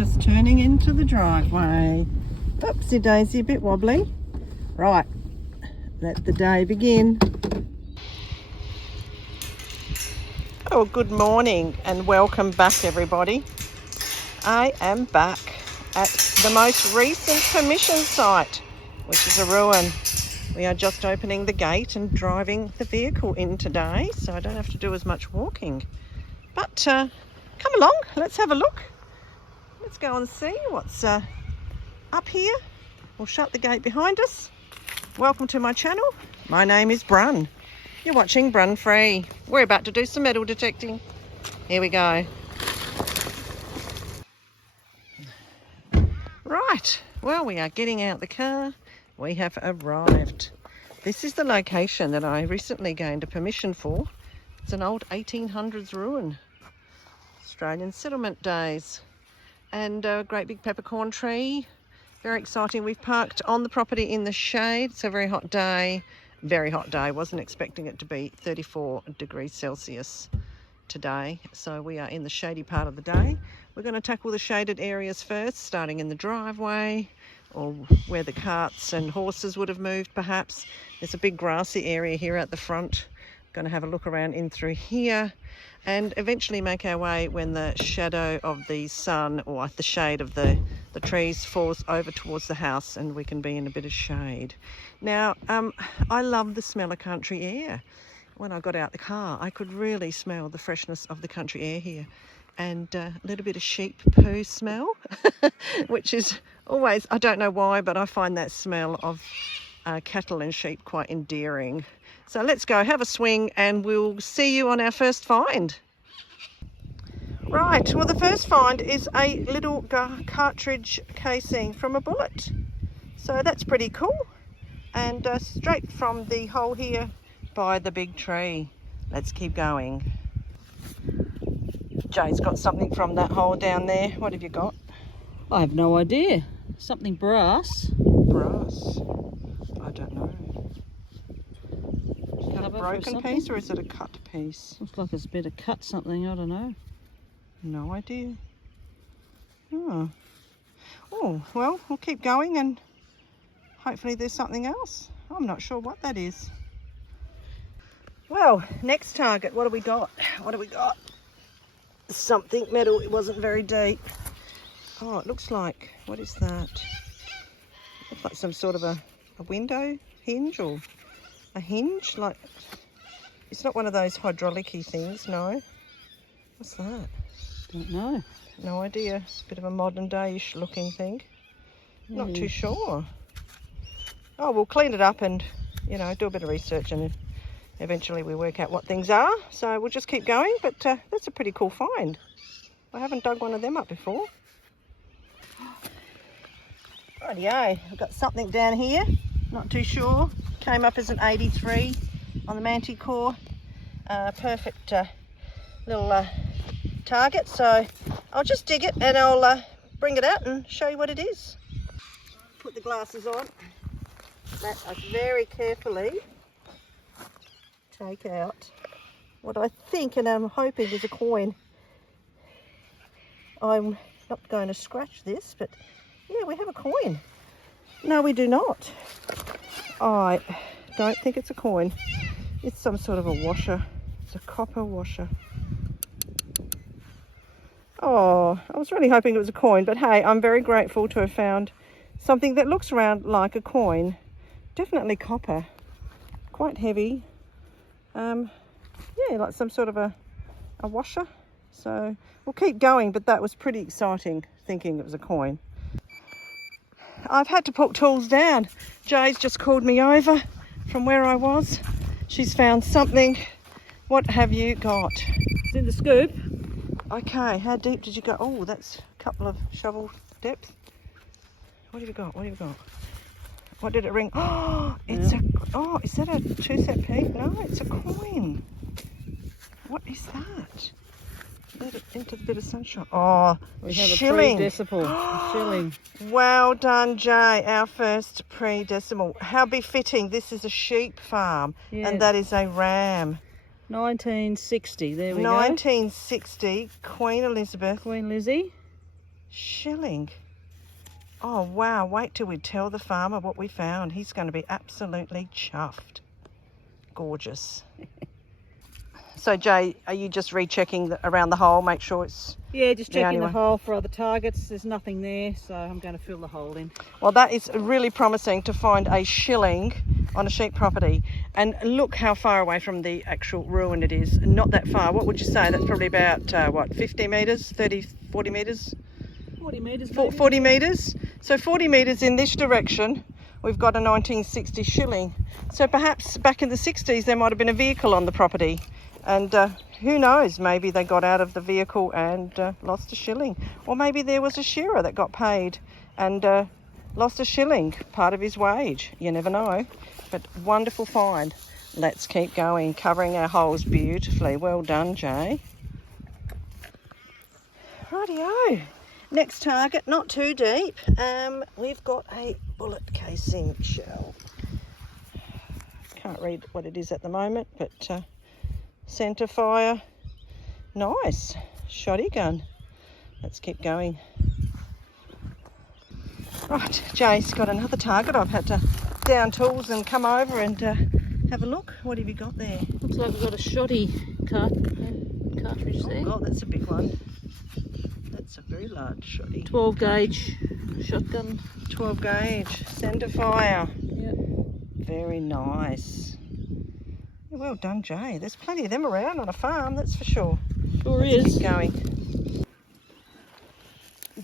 just turning into the driveway. Oopsie daisy, a bit wobbly. Right, let the day begin. Oh, good morning and welcome back, everybody. I am back at the most recent permission site, which is a ruin. We are just opening the gate and driving the vehicle in today, so I don't have to do as much walking. But come along, let's have a look. Let's go and see what's up here. We'll shut the gate behind us. Welcome to my channel. My name is Brun. You're watching Brun Free. We're about to do some metal detecting. Here we go. Right, well, we are getting out the car. We have arrived. This is the location that I recently gained a permission for. It's an old 1800s ruin. Australian settlement days. And a great big peppercorn tree. Very exciting. We've parked on the property in the shade. It's a very hot day. Very hot day. Wasn't expecting it to be 34 degrees Celsius today. So we are in the shady part of the day. We're going to tackle the shaded areas first, starting in the driveway or where the carts and horses would have moved perhaps. There's a big grassy area here at the front. Going to have a look around in through here and eventually make our way when the shadow of the sun or the shade of the trees falls over towards the house and we can be in a bit of shade. Now, I love the smell of country air. When I got out the car, I could really smell the freshness of the country air here and a little bit of sheep poo smell, which is always, I don't know why, but I find that smell of cattle and sheep quite endearing. So let's go have a swing and we'll see you on our first find. Right, well, the first find is a little cartridge casing from a bullet. So that's pretty cool. And straight from the hole here by the big tree. Let's keep going. Jay's got something from that hole down there. What have you got? I have no idea. Something brass. Brass? I don't know. Is that a broken piece or is it a cut piece? Looks like it's a bit of cut something, I don't know. No idea. Oh, well, we'll keep going and hopefully there's something else. I'm not sure what that is. Well, next target, what have we got? What have we got? Something metal. It wasn't very deep. Oh, it looks like, what is that? It looks like some sort of a window hinge or a hinge. Like, it's not one of those hydraulic-y things, no. What's that? Don't know. No idea. Bit of a modern day-ish looking thing. Not too sure. Oh, we'll clean it up and, you know, do a bit of research and eventually we work out what things are. So we'll just keep going, but that's a pretty cool find. I haven't dug one of them up before. Rightio, I've got something down here. Not too sure. Came up as an 83 on the Manticore. Perfect little target. So I'll just dig it and I'll bring it out and show you what it is. Put the glasses on. That I very carefully take out what I think and I'm hoping is a coin. I'm not going to scratch this, but yeah, we have a coin. No, we do not. I don't think it's a coin. It's some sort of a washer. It's a copper washer. Oh, I was really hoping it was a coin, but hey, I'm very grateful to have found something that looks around like a coin. Definitely copper. Quite heavy. Yeah, like some sort of a washer. So we'll keep going, but that was pretty exciting thinking it was a coin. I've had to put tools down. Jay's just called me over from where I was. She's found something. What have you got? It's in the scoop. Okay, how deep did you go? Oh, that's a couple of shovel depth. What have you got? What have you got? What did it ring? Oh, it's is that a 2-set piece? No, it's a coin. What is that? Let it into the bit of sunshine. Oh, we have shilling. A pre-decimal. Shilling. Well done, Jay. Our first pre-decimal. How befitting. This is a sheep farm, and that is a ram. 1960. There we go. 1960. Queen Elizabeth. Queen Lizzie. shilling. Oh wow, wait till we tell the farmer what we found. He's going to be absolutely chuffed. Gorgeous. So Jay, are you just rechecking around the hole, make sure it's... Yeah, just the checking only the one? hole for other targets. There's nothing there, so I'm going to fill the hole in. Well, that is really promising to find a shilling on a sheep property. And look how far away from the actual ruin it is. Not that far. What would you say? That's probably about, what, 50 metres, 30, 40 metres? 40 metres, 40 metres. So 40 metres in this direction, we've got a 1960 shilling. So perhaps back in the 60s there might have been a vehicle on the property. And who knows, maybe they got out of the vehicle and lost a shilling. Or maybe there was a shearer that got paid and lost a shilling, part of his wage. You never know. But wonderful find. Let's keep going, covering our holes beautifully. Well done, Jay. Rightio. Next target, not too deep. We've got a bullet casing shell. Can't read what it is at the moment, but centre fire. Nice. Shoddy gun. Let's keep going. Right, Jay's got another target. I've had to down tools and come over and have a look. What have you got there? Looks like we've got a shoddy cartridge there. Oh God, that's a big one. That's a very large shoddy. 12 gauge shotgun. 12 gauge, centre fire. Yep. Very nice. Well done, Jay. There's plenty of them around on a farm, that's for sure. Sure Let's is. keep going.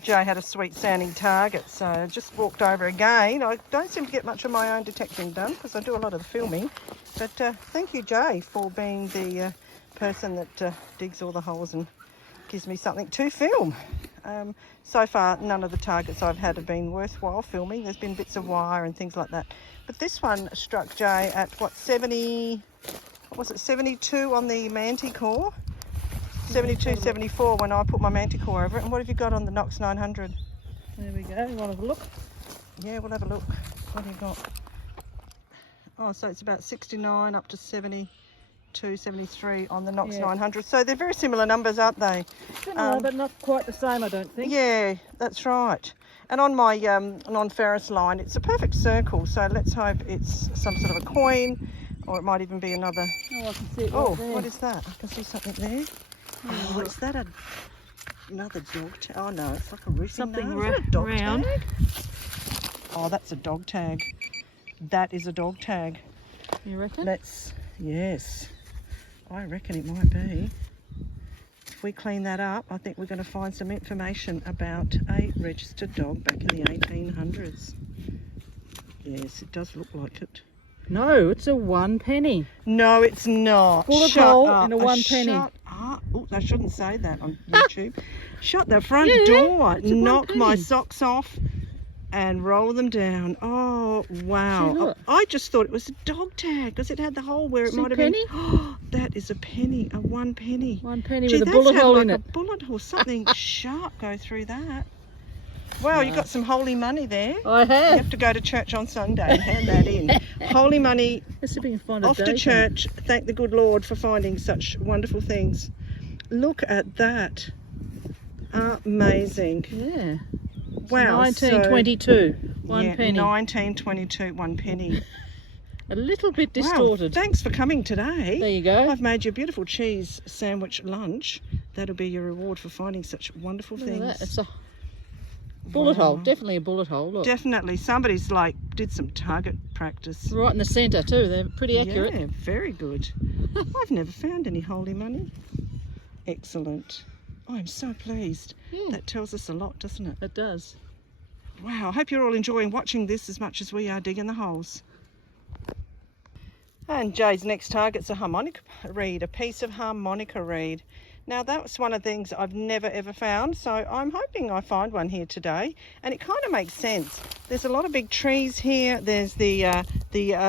Jay had a sweet sounding target, so just walked over again. I don't seem to get much of my own detecting done because I do a lot of the filming. But thank you, Jay, for being the person that digs all the holes and gives me something to film. So far, none of the targets I've had have been worthwhile filming. There's been bits of wire and things like that. But this one struck Jay at, what, 70... What was it, 72 on the Manticore? 72, 74 when I put my Manticore over it. And what have you got on the Knox 900? There we go. You want to have a look? Yeah, we'll have a look. What have you got? Oh, so it's about 69 up to 72, 73 on the Knox 900. So they're very similar numbers, aren't they? Similar, but not quite the same, I don't think. Yeah, that's right. And on my non-ferrous line, it's a perfect circle. So let's hope it's some sort of a coin, or it might even be another... Oh, I can see it Oh, right there. what is that? I can see something there. Oh, is that another dog tag? Oh no, it's like a roofing Something nail. Is that a dog round. tag? Oh, that's a dog tag. That is a dog tag. You reckon? Yes, I reckon it might be. If we clean that up, I think we're going to find some information about a registered dog back in the 1800s. Yes, it does look like it. No, it's a 1 penny. No, it's not. Bullet Shut hole up. in a 1 penny. Shut up. Oh, I shouldn't say that on YouTube. Shut the front Yeah, door. it's a 1 Knock my penny. socks off and roll them down. Oh, wow. See, look. I just thought it was a dog tag because it had the hole where it See, might have penny? been. Oh, that is a penny, a 1 penny. 1 penny Gee, with a that's bullet had hole like in a it. bullet hole, something sharp go through that. Wow, you got some holy money there. I You have. have to go to church on Sunday and hand that in. Holy money. Let's see if we can find a Off to date. church. Thank the good Lord for finding such wonderful things. Look at that. Amazing. Yeah. Wow. 1922. 1 yeah, penny. 1922, 1 penny. A little bit Wow, distorted. thanks for coming today. There you go. I've made you a beautiful cheese sandwich lunch. That'll be your reward for finding such wonderful Look things. at that. It's a bullet hole. Wow. Definitely a bullet hole. Look. Definitely. Somebody's did some target practice. Right in the centre too. They're pretty accurate. Yeah, very good. I've never found any holy money. Excellent. I'm so pleased. Yeah. That tells us a lot, doesn't it? It does. Wow, I hope you're all enjoying watching this as much as we are digging the holes. And Jay's next target's a harmonica reed, a piece of harmonica reed. Now that's one of the things I've never ever found, so I'm hoping I find one here today. And it kind of makes sense. There's a lot of big trees here. There's the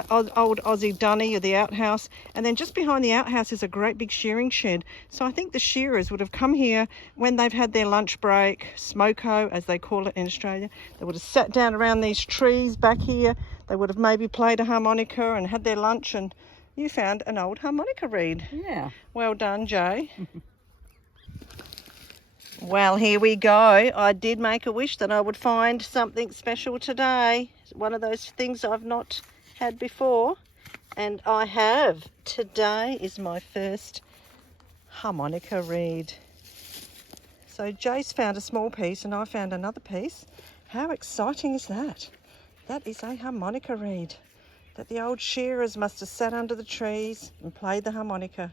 old Aussie dunny, or the outhouse, and then just behind the outhouse is a great big shearing shed. So I think the shearers would have come here when they've had their lunch break, smoko as they call it in Australia. They would have sat down around these trees back here. They would have maybe played a harmonica and had their lunch, and you found an old harmonica reed. Yeah. Well done, Jay. Well, here we go. I did make a wish that I would find something special today. One of those things I've not had before. And I have. Today is my first harmonica reed. So Jace found a small piece and I found another piece. How exciting is that? That is a harmonica reed that the old shearers must have sat under the trees and played the harmonica.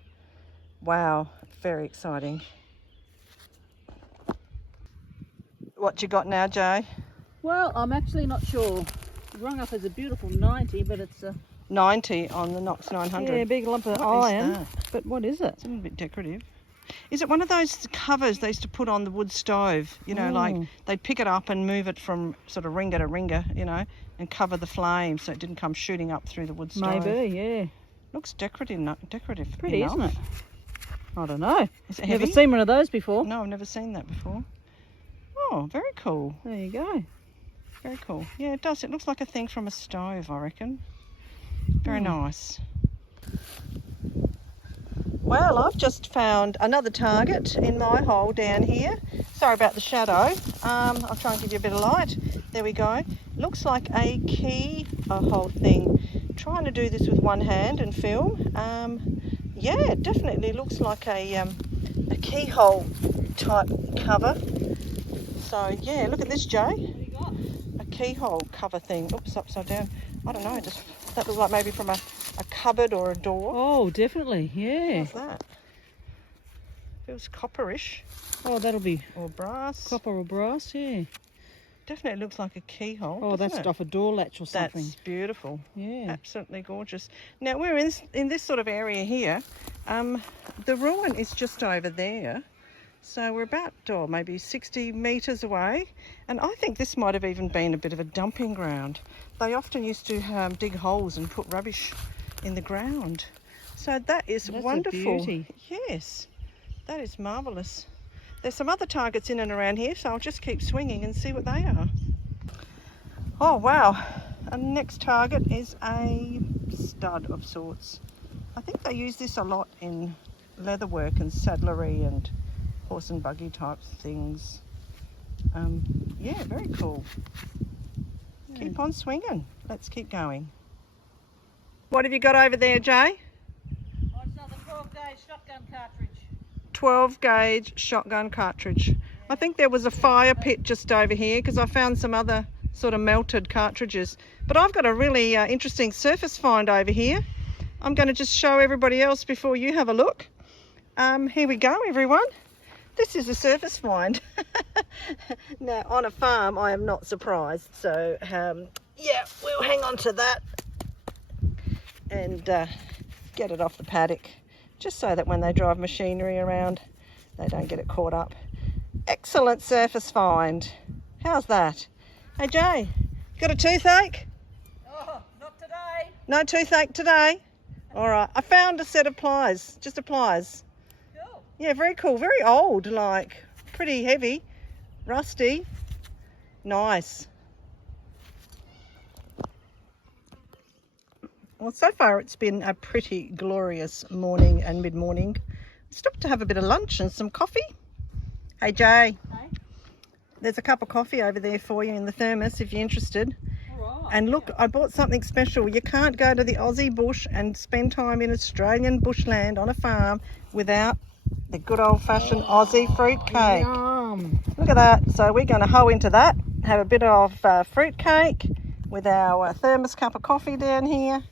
Wow, very exciting. What you got now, Jay? Well, I'm actually not sure. It's rung up as a beautiful 90, but it's a 90 on the Knox 900. yeah, big lump of What is iron. that? But what is it? It's a little bit decorative. Is it one of those covers they used to put on the wood stove? You know, like they'd pick it up and move it from sort of ringer to ringer, you know, and cover the flame so it didn't come shooting up through the wood stove. Maybe, yeah. Looks decorative, Pretty, enough. isn't it? I don't know. Is it heavy? Never seen one of those before. No, I've never seen that before. Oh, very cool. There you go. Very cool. Yeah, it does. It looks like a thing from a stove, I reckon. Very nice. Well, I've just found another target in my hole down here. Sorry about the shadow. I'll try and give you a bit of light. There we go. Looks like a keyhole thing. Trying to do this with one hand and film. Yeah, it definitely looks like a keyhole type cover. So yeah, look at this, Jay. What have you got? A keyhole cover thing. Oops, upside down. I don't know. Just that looks like maybe from a cupboard or a door. Oh, definitely, yeah. How's that? Feels copperish. Oh, that'll be Or brass. copper or brass, yeah. Definitely looks like a keyhole. Oh, doesn't that's it? off a door latch or something. That's beautiful. Yeah. Absolutely gorgeous. Now we're in this sort of area here. The ruin is just over there. So we're about maybe 60 metres away. And I think this might have even been a bit of a dumping ground. They often used to dig holes and put rubbish in the ground. So that is That's wonderful. a beauty. Yes, that is marvellous. There's some other targets in and around here, so I'll just keep swinging and see what they are. Oh wow, and next target is a stud of sorts. I think they use this a lot in leatherwork and saddlery and horse and buggy type things. Yeah, very cool. Keep on swinging. Let's keep going. What have you got over there, Jay? Oh, it's another 12-gauge shotgun cartridge. 12 gauge shotgun cartridge. I think there was a fire pit just over here because I found some other sort of melted cartridges. But I've got a really interesting surface find over here. I'm going to just show everybody else before you have a look. Here we go, everyone. This is a surface find. Now, on a farm, I am not surprised. So, yeah, we'll hang on to that and get it off the paddock, just so that when they drive machinery around, they don't get it caught up. Excellent surface find. How's that? Hey, Jay, got a toothache? Oh, not today. No toothache today? All right, I found a set of pliers, just a pliers. Cool. Yeah, very cool, very old, like pretty heavy, rusty, nice. Well, so far it's been a pretty glorious morning and mid-morning. Stopped to have a bit of lunch and some coffee. Hey, Jay, Hey. there's a cup of coffee over there for you in the thermos if you're interested. All right. And look, I bought something special. You can't go to the Aussie bush and spend time in Australian bushland on a farm without the good old-fashioned Aussie fruit cake. Yum. Look at that. So we're going to hoe into that, have a bit of fruit cake with our thermos cup of coffee down here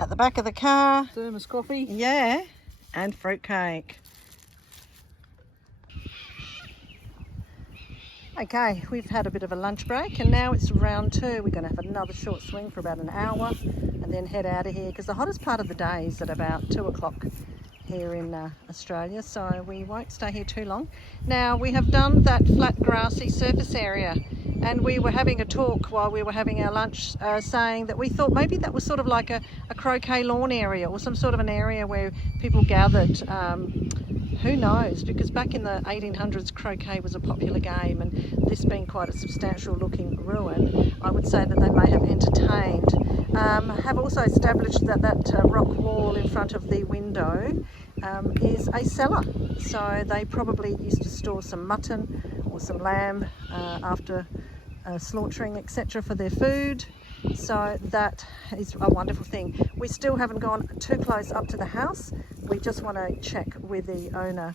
at the back of the car. Thermos coffee. Yeah, and fruit cake. Okay, we've had a bit of a lunch break and now it's round 2. We're going to have another short swing for about an hour and then head out of here because the hottest part of the day is at about 2 o'clock here in Australia, so we won't stay here too long. Now, we have done that flat grassy surface area and we were having a talk while we were having our lunch saying that we thought maybe that was sort of like a croquet lawn area or some sort of an area where people gathered. Who knows, because back in the 1800s croquet was a popular game, and this being quite a substantial looking ruin, I would say that they may have entertained. Have also established that rock wall in front of the window is a cellar. So they probably used to store some mutton or some lamb after slaughtering, etc., for their food. So that is a wonderful thing. We still haven't gone too close up to the house. We just want to check with the owner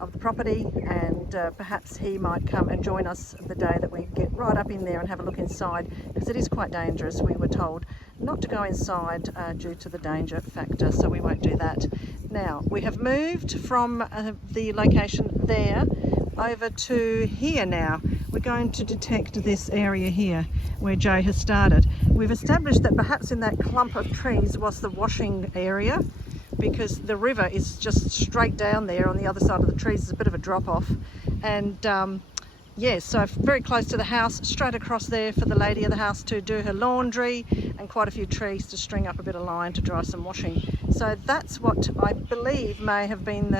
of the property, and perhaps he might come and join us the day that we get right up in there and have a look inside, because it is quite dangerous. We were told not to go inside due to the danger factor, so we won't do that. Now, we have moved from the location there over to here now. We're going to detect this area here where Jay has started. We've established that perhaps in that clump of trees was the washing area, because the river is just straight down there on the other side of the trees. There's a bit of a drop off, and yes, so very close to the house, straight across there for the lady of the house to do her laundry, and quite a few trees to string up a bit of line to dry some washing. So that's what I believe may have been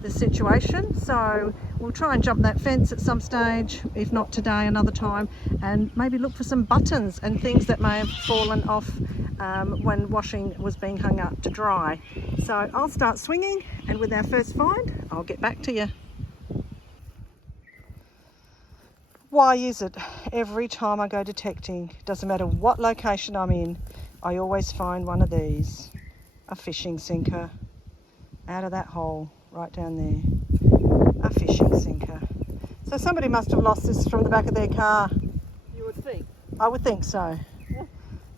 the situation. So we'll try and jump that fence at some stage, if not today, another time, and maybe look for some buttons and things that may have fallen off when washing was being hung up to dry. So I'll start swinging, and with our first find, I'll get back to you. Why is it every time I go detecting, doesn't matter what location I'm in, I always find one of these, a fishing sinker, out of that hole right down there, a fishing sinker. So somebody must have lost this from the back of their car. You would think. I would think so. Yeah.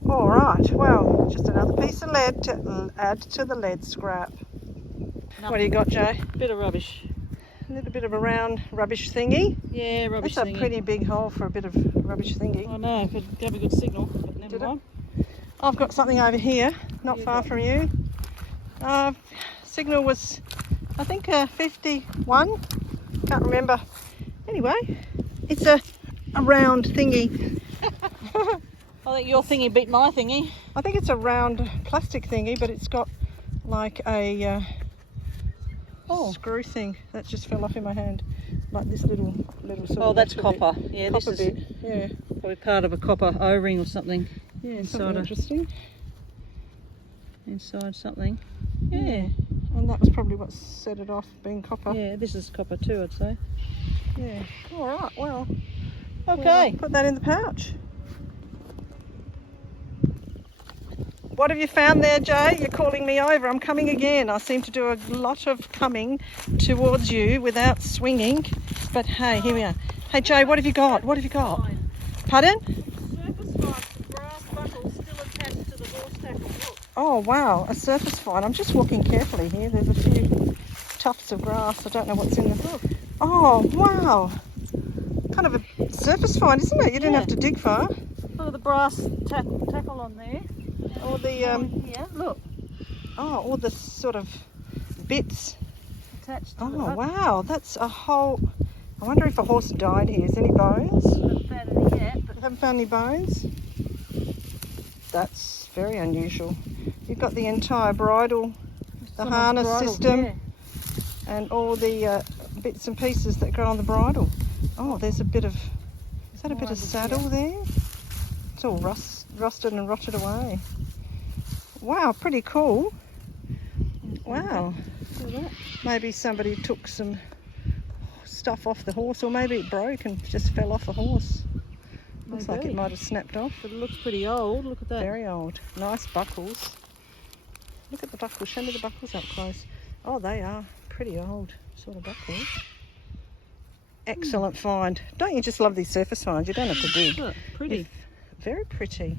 All right, well, just another piece of lead to add to the lead scrap. Nothing. What do you got, Jay? Bit of rubbish. A little bit of a round rubbish thingy. Yeah, rubbish That's thingy. a pretty big hole for a bit of rubbish thingy. I know, it could have a good signal, but never Did it? mind. I've got something over here, not You far got? from you. Signal was, I think, 51. Can't remember. Anyway, it's a round thingy. I think your thingy beat my thingy. I think it's a round plastic thingy, but it's got like a screw thing that just fell off in my hand, like this little sort Oh, of that's metal copper. bit. Yeah, Copper this is bit. Yeah, probably part of a copper O-ring or something. yeah, Inside something a- interesting. Inside something. Yeah. And that was probably what set it off, being copper. Yeah, this is copper too, I'd say. Yeah. All right. Well. Okay. We'll put that in the pouch. What have you found there, Jay? You're calling me over. I'm coming again. I seem to do a lot of coming towards you without swinging. But hey, here we are. Hey, Jay, what have you got? What have you got? Pardon? Surface find, some brass buckles still attached to the horse tackle. Look. Oh, wow. A surface find. I'm just walking carefully here. There's a few tufts of grass. I don't know what's in them. Oh, wow. Kind of a surface find, isn't it? You didn't Yeah. have to dig far. Look at the brass tackle on there. All the Yeah, look. all the sort of bits. Attached to Oh, the wow. That's a whole... I wonder if a horse died here. Is any bones? Haven't found any yet, but Haven't found any bones? That's very unusual. You've got the entire bridle, the someone's harness bridle, system, yeah. and all the bits and pieces that go on the bridle. Oh, there's a bit of... Is that a More bit of under saddle there? It's all rusted and rotted away. Wow, pretty cool. Wow. Look at that. Maybe somebody took some stuff off the horse, or maybe it broke and just fell off a horse. Looks like Maybe. it might have snapped off. But it looks pretty old. Look at that. Very old. Nice buckles. Look at the buckles. Show me the buckles up close. Oh, they are pretty old sort of buckles. Excellent find. Don't you just love these surface finds? You don't have to dig. Look, pretty. Very pretty.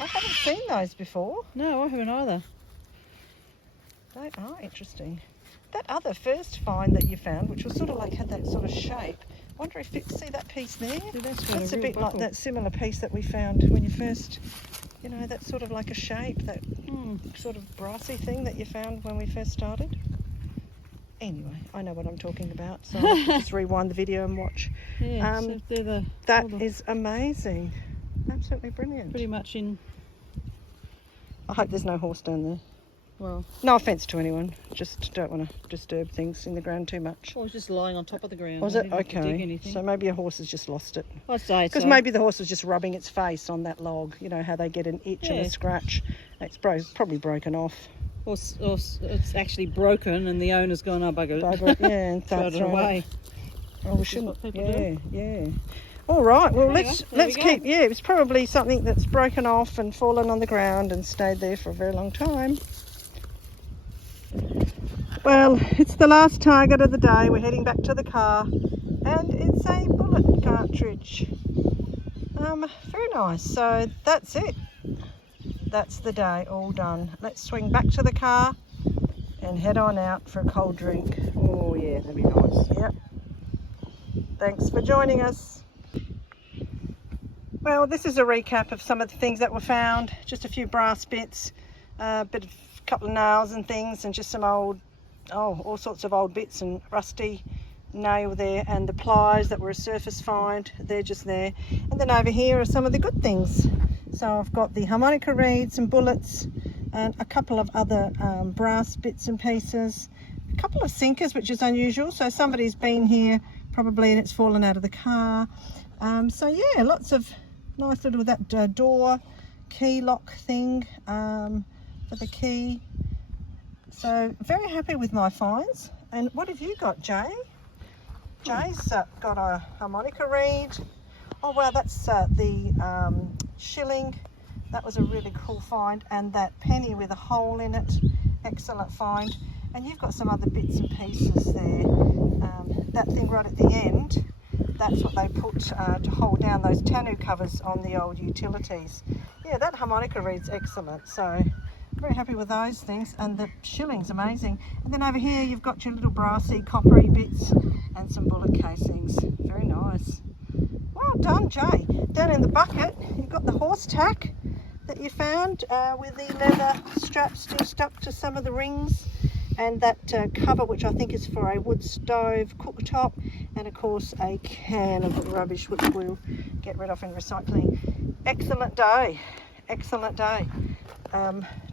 I haven't seen those before. No, I haven't either. They are interesting. That other first find that you found, which was sort of like had that sort of shape. I wonder if it, see that piece there? See, that's got That's a a real bit buckle. like that similar piece that we found when you first, you know, that sort of like a shape, that sort of brassy thing that you found when we first started. Anyway, I know what I'm talking about, so I'll just rewind the video and watch. Yeah, so they're all That the- is amazing. Absolutely brilliant. pretty much in, I hope there's no horse down there. well, No offence to anyone, just don't want to disturb things in the ground too much. it was just lying on top of the ground. Was I it? didn't have to dig Okay. anything. So maybe a horse has just lost it. I'd say Because so. maybe the horse was just rubbing its face on that log. You know how they get an itch and Yeah. a scratch. It's probably broken off. Or it's actually broken and the owner's gone, oh bugger it. Yeah, and Throw it away. Oh, we This is shouldn't. what people Yeah, do. yeah. All right. Well, There you let's go. There we go. keep. Yeah, it's probably something that's broken off and fallen on the ground and stayed there for a very long time. Well, it's the last target of the day. We're heading back to the car, and it's a bullet cartridge. Very nice. So that's it. That's the day all done. Let's swing back to the car and head on out for a cold drink. Oh yeah, that'd be nice. Yep. Thanks for joining us. Well, this is a recap of some of the things that were found. Just a few brass bits, a couple of nails and things, and just some old, all sorts of old bits and rusty nail there, and the pliers that were a surface find. They're just there. And then over here are some of the good things. So I've got the harmonica reeds and bullets, and a couple of other brass bits and pieces. A couple of sinkers, which is unusual. So somebody's been here probably and it's fallen out of the car. So yeah, lots of nice little that door key lock thing for the key. So very happy with my finds. And what have you got, Jay? Jay's got a harmonica reed. Oh wow, that's the shilling. That was a really cool find. And that penny with a hole in it, excellent find. And you've got some other bits and pieces there. That thing right at the end, that's what they put to hold down those tonneau covers on the old utilities. Yeah, that harmonica reed's excellent. So very happy with those things, and the shilling's amazing. And then over here you've got your little brassy, coppery bits and some bullet casings. Very nice. Well done, Jay. Down in the bucket you've got the horse tack that you found with the leather straps still stuck to some of the rings, and that cover, which I think is for a wood stove cooktop, and of course a can of rubbish which we'll get rid of in recycling. Excellent day, excellent day.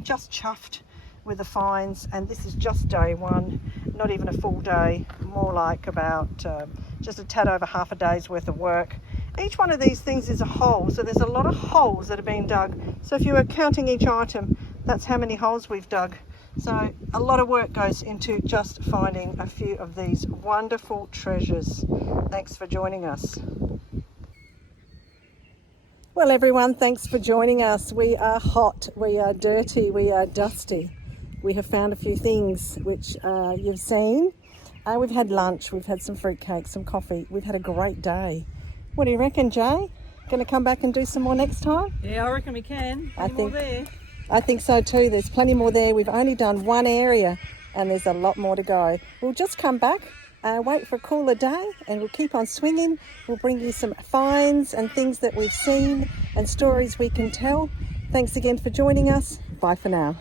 Just chuffed with the finds, and this is just day one, not even a full day, more like about just a tad over half a day's worth of work. Each one of these things is a hole, so there's a lot of holes that have been dug. So if you were counting each item, that's how many holes we've dug. So a lot of work goes into just finding a few of these wonderful treasures. Thanks for joining us. Well everyone, thanks for joining us. We are hot, we are dirty, we are dusty. We have found a few things which you've seen. We've had lunch, we've had some fruitcake, some coffee. We've had a great day. What do you reckon, Jay? Going to come back and do some more next time? Yeah, I reckon we can. More there. I think so too. There's plenty more there. We've only done one area and there's a lot more to go. We'll just come back, wait for a cooler day, and we'll keep on swinging. We'll bring you some finds and things that we've seen and stories we can tell. Thanks again for joining us. Bye for now.